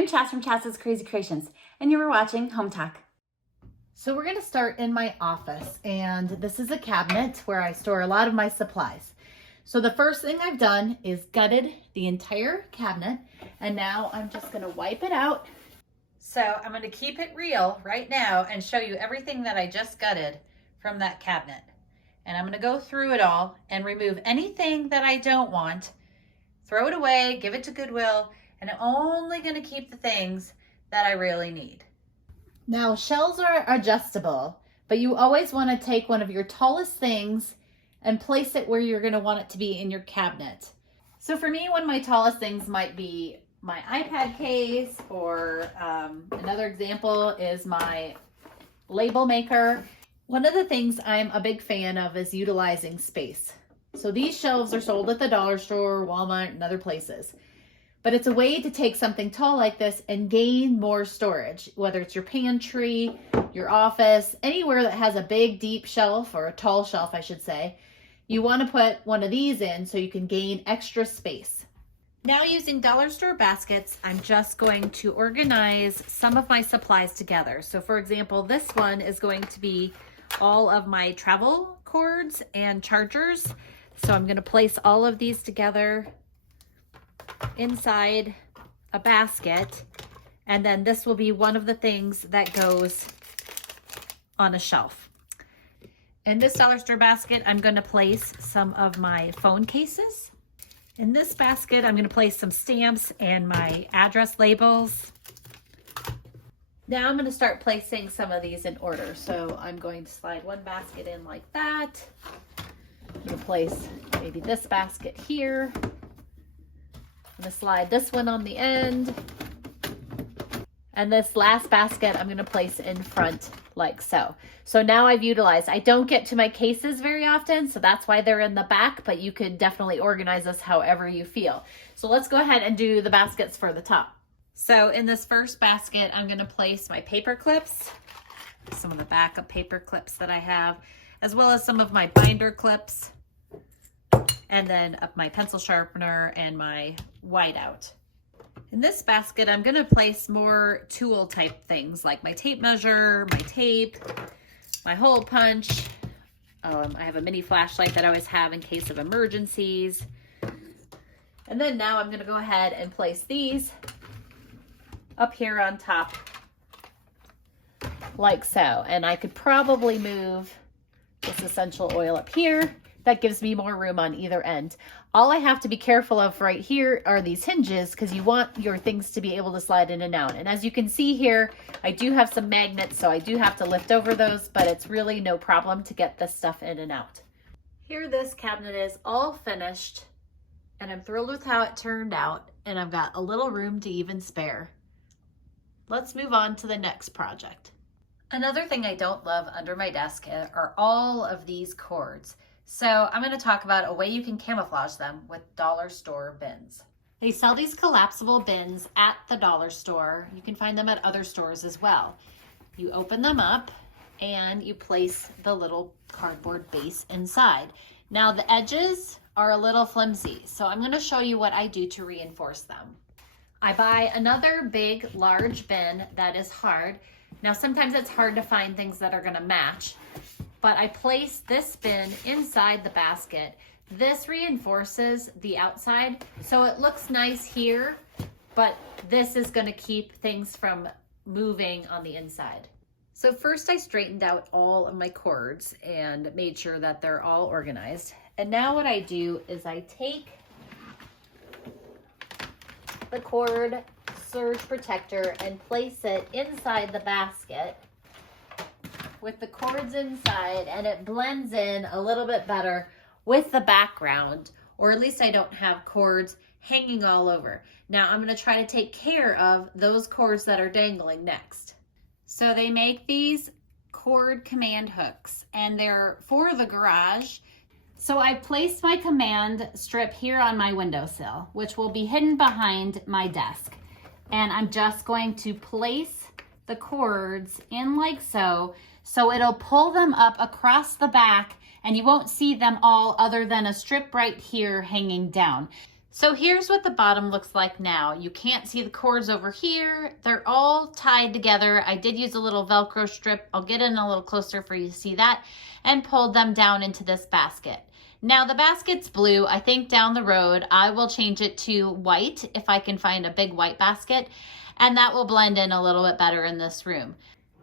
I'm Chas from Chas's Crazy Creations, and you were watching Hometalk. So we're gonna start in my office, and this is a cabinet where I store a lot of my supplies. So the first thing I've done is gutted the entire cabinet, and now I'm just gonna wipe it out. So I'm gonna keep it real right now and show you everything that I just gutted from that cabinet. And I'm gonna go through it all and remove anything that I don't want, throw it away, give it to Goodwill, and I'm only gonna keep the things that I really need. Now shelves are adjustable, but you always wanna take one of your tallest things and place it where you're gonna want it to be in your cabinet. So for me, one of my tallest things might be my iPad case, or another example is my label maker. One of the things I'm a big fan of is utilizing space. So these shelves are sold at the dollar store, Walmart, and other places. But it's a way to take something tall like this and gain more storage, whether it's your pantry, your office, anywhere that has a big, deep shelf, or a tall shelf, I should say. You want to put one of these in so you can gain extra space. Now, using dollar store baskets, I'm just going to organize some of my supplies together. So for example, this one is going to be all of my travel cords and chargers. So I'm going to place all of these together inside a basket, and then this will be one of the things that goes on a shelf. In this dollar store basket, I'm going to place some of my phone cases. In this basket, I'm going to place some stamps and my address labels. Now I'm going to start placing some of these in order. So I'm going to slide one basket in like that. I'm going to place maybe this basket here. I'm going to slide this one on the end. And this last basket I'm going to place in front like so. So now I've utilized, I don't get to my cases very often, so that's why they're in the back, but you could definitely organize this however you feel. So let's go ahead and do the baskets for the top. So in this first basket, I'm going to place my paper clips, some of the backup paper clips that I have, as well as some of my binder clips, and then my pencil sharpener and my whiteout. In this basket, I'm going to place more tool type things like my tape measure, my tape, my hole punch. I have a mini flashlight that I always have in case of emergencies. And then now I'm going to go ahead and place these up here on top like so. And I could probably move this essential oil up here. That gives me more room on either end. All I have to be careful of right here are these hinges, because you want your things to be able to slide in and out. And as you can see here, I do have some magnets, so I do have to lift over those, but it's really no problem to get this stuff in and out. Here this cabinet is all finished, and I'm thrilled with how it turned out, and I've got a little room to even spare. Let's move on to the next project. Another thing I don't love under my desk are all of these cords. So I'm going to talk about a way you can camouflage them with dollar store bins. They sell these collapsible bins at the dollar store. You can find them at other stores as well. You open them up and you place the little cardboard base inside. Now the edges are a little flimsy, so I'm going to show you what I do to reinforce them. I buy another big, large bin that is hard. Now sometimes it's hard to find things that are going to match, but I place this bin inside the basket. This reinforces the outside, so it looks nice here, but this is going to keep things from moving on the inside. So first I straightened out all of my cords and made sure that they're all organized. And now what I do is I take the cord surge protector and place it inside the basket with the cords inside, and it blends in a little bit better with the background, or at least I don't have cords hanging all over. Now I'm going to try to take care of those cords that are dangling next. So they make these cord command hooks, and they're for the garage. So I placed my command strip here on my windowsill, which will be hidden behind my desk. And I'm just going to place the cords in like so, so it'll pull them up across the back and you won't see them all other than a strip right here hanging down. So here's what the bottom looks like now. You can't see the cords over here. They're all tied together. I did use a little Velcro strip. I'll get in a little closer for you to see that, and pulled them down into this basket. Now the basket's blue. I think down the road I will change it to white if I can find a big white basket, and that will blend in a little bit better in this room.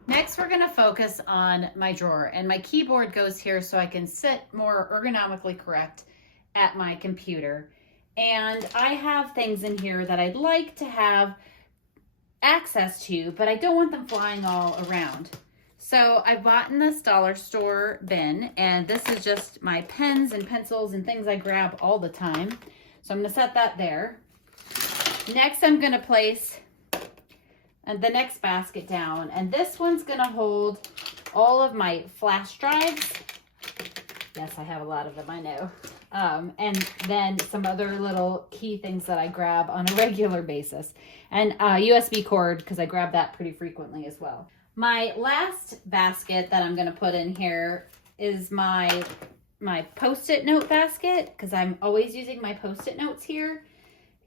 Next, we're gonna focus on my drawer, and my keyboard goes here so I can sit more ergonomically correct at my computer. And I have things in here that I'd like to have access to, but I don't want them flying all around. So I bought in this dollar store bin, and this is just my pens and pencils and things I grab all the time. So I'm gonna set that there. Next, I'm gonna place the next basket down, and this one's gonna hold all of my flash drives. Yes, I have a lot of them, I know. And then some other little key things that I grab on a regular basis. And a USB cord, because I grab that pretty frequently as well. My last basket that I'm going to put in here is my Post-it note basket, because I'm always using my Post-it notes here.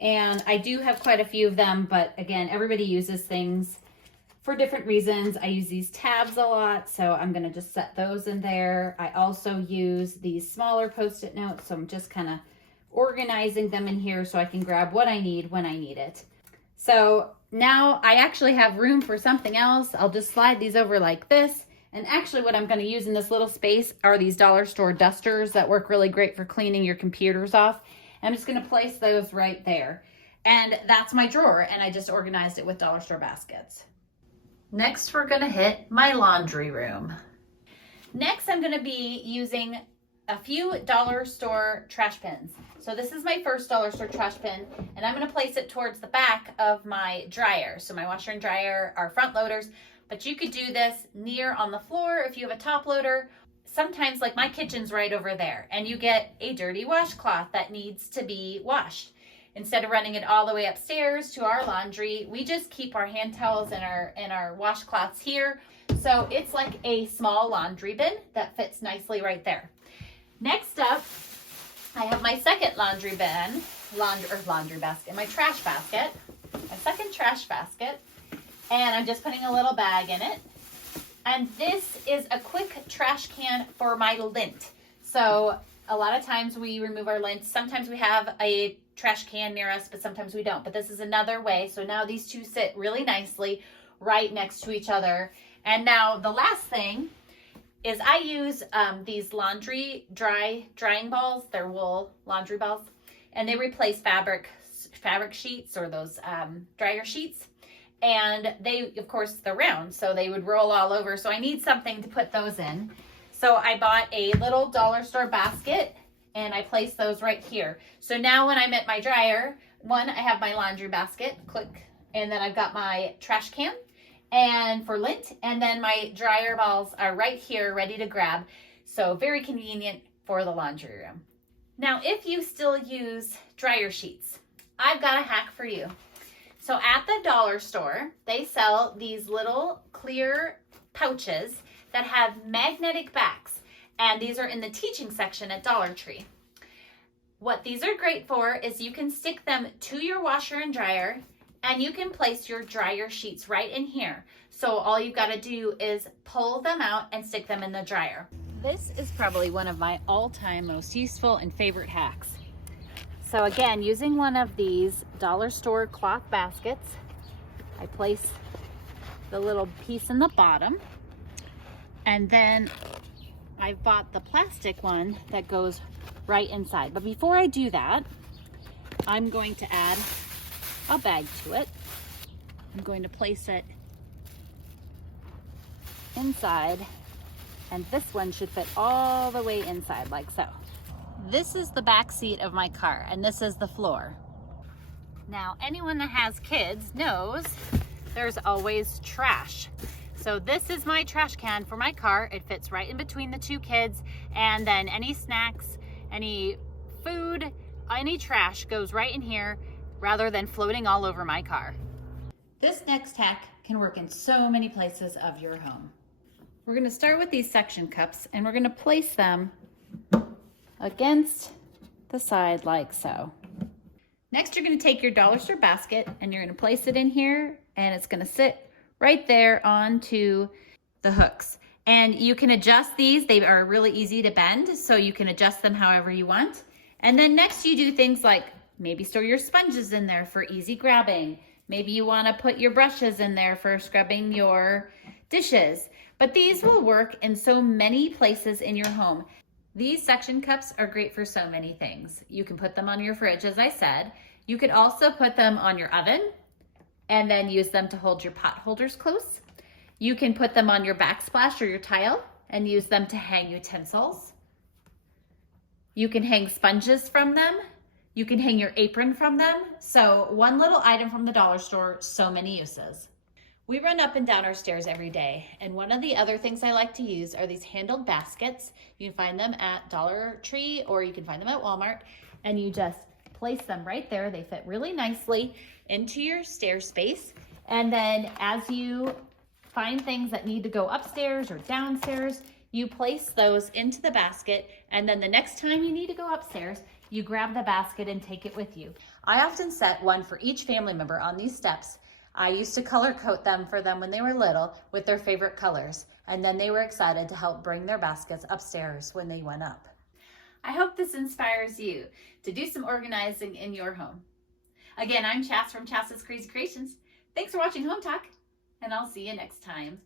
And I do have quite a few of them, but again, everybody uses things for different reasons. I use these tabs a lot, so I'm gonna just set those in there. I also use these smaller Post-it notes, so I'm just kind of organizing them in here so I can grab what I need when I need it. So now I actually have room for something else. I'll just slide these over like this. And actually what I'm gonna use in this little space are these dollar store dusters that work really great for cleaning your computers off. I'm just gonna place those right there. And that's my drawer, and I just organized it with dollar store baskets. Next, we're gonna hit my laundry room. Next, I'm gonna be using a few dollar store trash bins. So this is my first dollar store trash bin, and I'm gonna place it towards the back of my dryer. So my washer and dryer are front loaders, but you could do this near on the floor if you have a top loader. Sometimes, like my kitchen's right over there, and you get a dirty washcloth that needs to be washed. Instead of running it all the way upstairs to our laundry, we just keep our hand towels and our washcloths here. So it's like a small laundry bin that fits nicely right there. Next up, I have my second laundry bin, laundry basket, my trash basket, my second trash basket, and I'm just putting a little bag in it. And this is a quick trash can for my lint. So a lot of times we remove our lint. Sometimes we have a trash can near us, but sometimes we don't. But this is another way. So now these two sit really nicely right next to each other. And now the last thing is I use these laundry drying balls. They're wool laundry balls, and they replace fabric sheets or those dryer sheets. And they, of course, they're round, so they would roll all over. So I need something to put those in. So I bought a little dollar store basket, and I place those right here. So now when I'm at my dryer, I have my laundry basket, click, and then I've got my trash can and for lint, and then my dryer balls are right here ready to grab. So very convenient for the laundry room. Now, if you still use dryer sheets, I've got a hack for you. So at the dollar store, they sell these little clear pouches that have magnetic backs. And these are in the teaching section at Dollar Tree. What these are great for is you can stick them to your washer and dryer, and you can place your dryer sheets right in here. So all you've got to do is pull them out and stick them in the dryer. This is probably one of my all-time most useful and favorite hacks. So again, using one of these dollar store cloth baskets, I place the little piece in the bottom, and then I bought the plastic one that goes right inside. But before I do that, I'm going to add a bag to it. I'm going to place it inside, and this one should fit all the way inside like so. This is the back seat of my car, and this is the floor. Now, anyone that has kids knows there's always trash. So this is my trash can for my car. It fits right in between the two kids, and then any snacks, any food, any trash goes right in here rather than floating all over my car. This next hack can work in so many places of your home. We're gonna start with these suction cups, and we're gonna place them against the side like so. Next, you're going to take your dollar store basket and you're going to place it in here, and it's going to sit right there onto the hooks. And you can adjust these. They are really easy to bend, so you can adjust them however you want. And then next you do things like maybe store your sponges in there for easy grabbing. Maybe you want to put your brushes in there for scrubbing your dishes. But these will work in so many places in your home. These suction cups are great for so many things. You can put them on your fridge, as I said. You could also put them on your oven and then use them to hold your pot holders close. You can put them on your backsplash or your tile and use them to hang utensils. You can hang sponges from them. You can hang your apron from them. So one little item from the dollar store, so many uses. We run up and down our stairs every day, and one of the other things I like to use are these handled baskets. You can find them at Dollar Tree or you can find them at Walmart, and you just place them right there. They fit really nicely into your stair space. And then as you find things that need to go upstairs or downstairs, you place those into the basket, and then the next time you need to go upstairs, you grab the basket and take it with you. I often set one for each family member on these steps. I used to color code them for them when they were little with their favorite colors, and then they were excited to help bring their baskets upstairs when they went up. I hope this inspires you to do some organizing in your home. Again, I'm Chas from Chas's Crazy Creations. Thanks for watching Home Talk, and I'll see you next time.